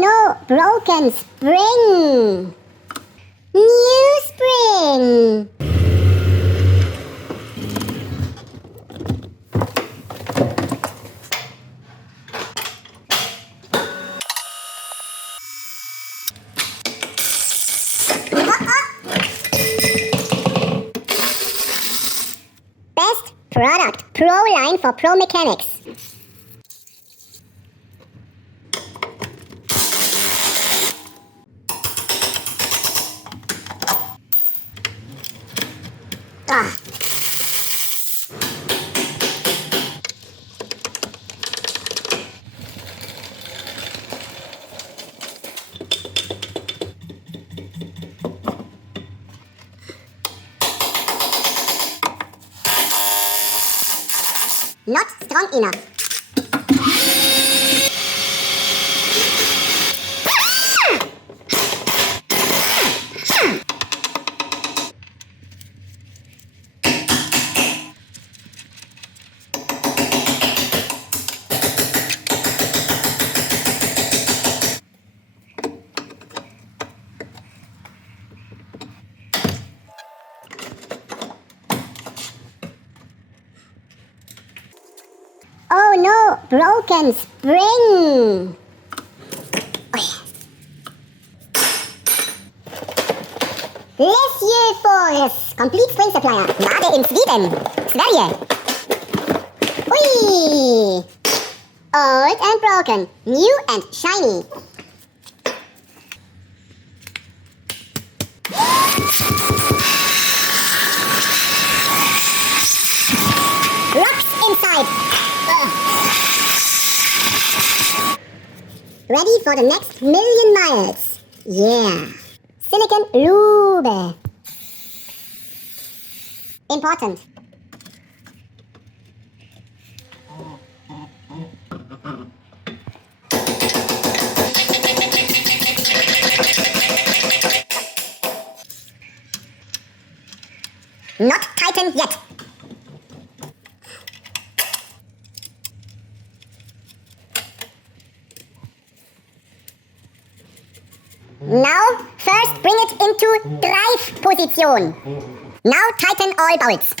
no, broken spring. New spring. Best product, Pro line for Pro mechanics. Ah. Not strong enough. Oh no, broken spring. W124, complete spring supplier. Made in Sweden. Sverige. Ui. Old and broken, new and shiny. Rocks inside. Ready for the next million miles. Yeah. Silicon lube. Important. Not tightened yet. Now, first bring it into drive position. Now tighten all bolts.